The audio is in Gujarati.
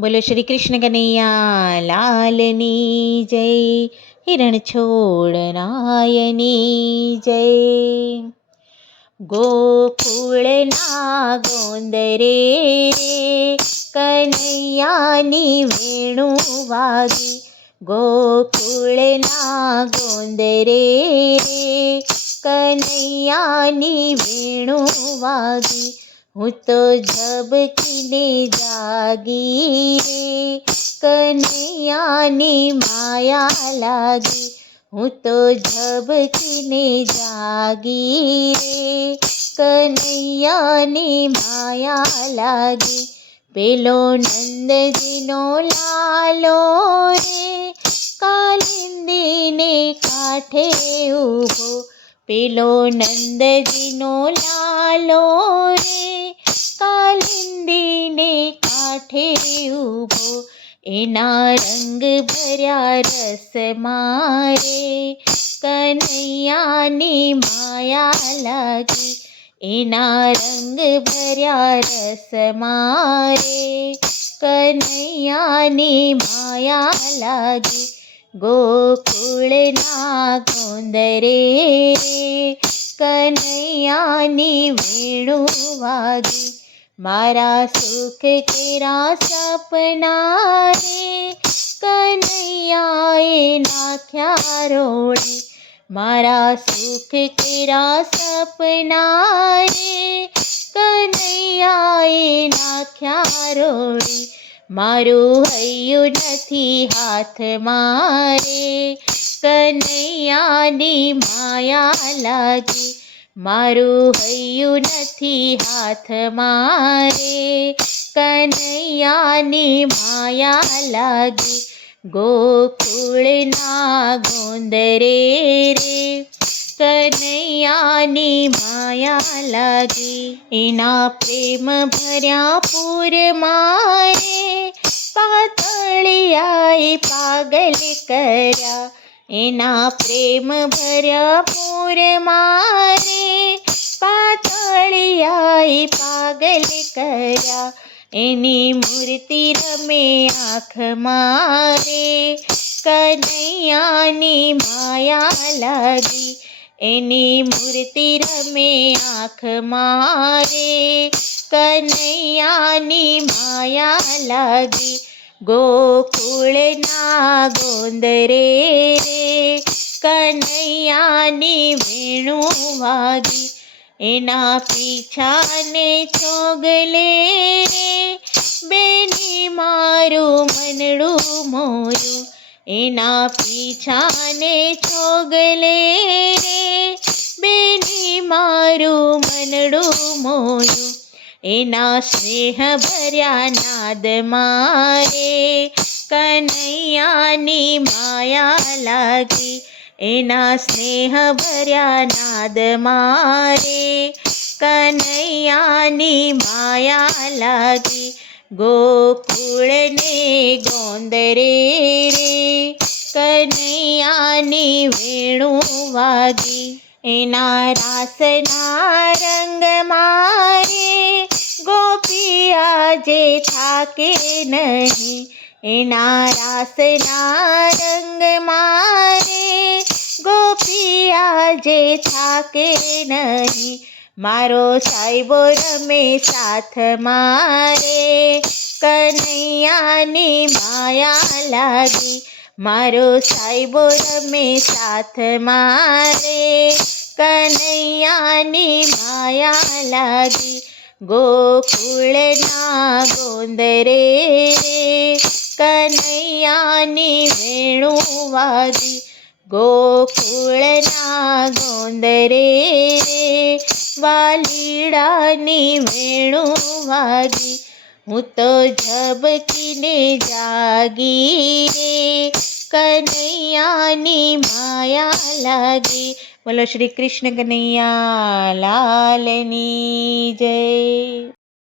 બોલો શ્રી કૃષ્ણ કનૈયા લાલની જય, હિરણ છોડ નાયની જય. ગોકુળના ગોંદરે રે કનૈયાની વેણુ વાગી. ગોકુળના ગોંદરે રે કનૈયાની વેણુ વાગી. હું તો ઝબકીને જાગી રે કનૈયાની માયા લાગી. હું તો ઝબકીને જાગી રે કનૈયાની માયા લાગી. પેલો નંદજીનો લાલો રે કાલિંદીને કાંઠે ઊભો. પેલો નંદજીનો લાલો રે કાલિંદીને કાંઠે ઊભો. એના રંગ ભર્યા રસ મારે કનૈયાની માયા લાગી. એના રંગ ભર્યા રસ મારે કનૈયાની માયા લાગી. ગોકુળના ગોંદરે રે કનૈયાની વેણુ વાગી. મારા સુખ કેરા સપના રે કનૈયાએ નાખ્યા રોળી. મારા સુખ કેરા સપના રે કનૈયાએ નાખ્યા રોળી. મારું હૈયું નથી હાથમાં રે કનૈયાની માયા લાગી. મારું હૈયું નથી હાથમાં રે કનૈયાની માયા લાગી. ગોકુળના ગોંદરે રે કનૈયાની માયા લાગી. એના પ્રેમ ભર્યા પૂર મારે પાતળિયાએ પાગલ કર્યા. એના પ્રેમ ભર્યા પૂર મારે પાતળિયાએ પાગલ કર્યા. એની મૂર્તિ રમે આંખ મારે કનૈયાની માયા લાગી. એની મૂર્તિ રમે આંખ મારે કનૈયાની માયા લાગી. ગોકુળના ગોંદરે રે કનૈયાની વેણુ વાગી. એના પીછાને ચોગલે રે બેની મારું મનડું મોયું. એના પીછાને ચોગલે રે બેની મારું મનડું મોયું. એના સ્નેહ ભર્યા નાદ મારે કનૈયાની માયા લાગી. એના સ્નેહ ભર્યા નાદ મારે કનૈયાની માયા લાગી. ગોકુળને ગોંદરે રે કનૈયાની વેણુ વાગી. એના રાસના રંગ મારે ગોપી આજે થાકે નહીં. એના રાસના રંગ મારે ગોપી આજે થાકે નહીં. મારો સાહેબો રમે સાથ મારે કનૈયાની માયા લાગી. મારો સાહેબો રમે સાથ મારે કનૈયાની માયા લાગી. ગોકુળના ગોંદરે રે કનૈયાની વેણુ વાગી. ગોકુળના ગોંદરે રે વાલીડાની વેણુ વાગી. હું તો ઝબકીને જાગી રે કનૈયાની માયા લાગી. બોલો શ્રી કૃષ્ણ કનૈયા લાલની જય.